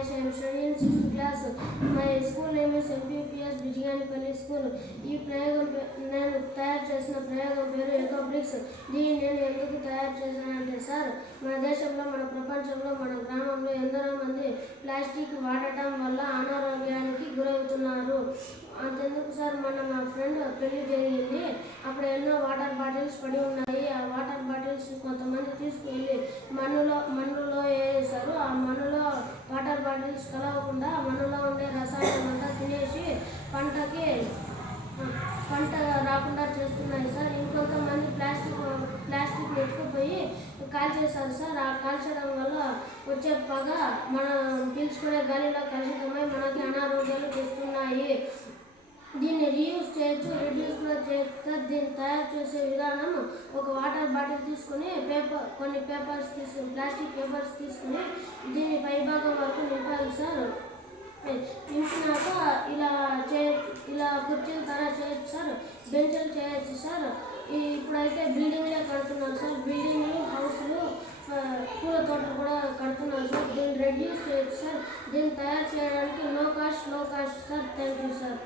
Mahesh. I am studying in 6th class. My school name is MPPS Bijiganipalli School. ఈ ప్రయోగం నేను తయారు చేసిన ప్రయోగం పేరు ఎకోబ్రిక్స్. దీన్ని నేను ఎందుకు తయారు చేశానంటే సార్, మన దేశంలో, మన ప్రపంచంలో, మన గ్రామంలో ఎందరో మంది ప్లాస్టిక్ వాడటం వల్ల అనారోగ్యానికి గురవుతున్నారు. అంతెందుకు సార్, మా ఫ్రెండ్ పెళ్లి జరిగింది. అప్పుడు ఎన్నో వాటర్ బాటిల్స్ పడి ఉన్నాయి. ఆ వాటర్ బాటిల్స్ కొంతమంది తీసుకువెళ్ళి మన్నులో వేసారు. ఆ మన్నులో వాటర్ బాటిల్స్ కలవకుండా మన్నులో ఉండే రసాయనం అంతా తినేసి పంట రాకుండా చేస్తున్నాయి సార్. ఇంకొంతమంది ప్లాస్టిక్ ఎత్తుకుపోయి కాల్చేస్తారు సార్. ఆ కాల్చడం వల్ల వచ్చే పొగ మనం పీల్చుకునే గాలిలో కలుషితమై మనకి అనారోగ్యాలు తెస్తున్నాయి. దీన్ని రీయూజ్ చేయొచ్చు, రిడ్యూస్ కూడా చేయొచ్చు సార్. దీన్ని తయారు చేసే విధానం, ఒక వాటర్ బాటిల్ తీసుకుని కొన్ని ప్లాస్టిక్ పేపర్స్ తీసుకుని దీన్ని పైభాగం వరకు నింపాలి సార్. నింపినాక ఇలా కుర్చీలు తయారు చేయొచ్చు సార్, బెంచ్లు చేయొచ్చు సార్. ఇప్పుడైతే బిల్డింగ్లే కడుతున్నారు సార్, బిల్డింగ్లు, హౌస్లు, పూల తోటలు కూడా కడుతున్నారు సార్. దీన్ని రెడ్యూస్ చేయొచ్చు సార్. దీన్ని తయారు చేయడానికి no cost sir. Thank you sir.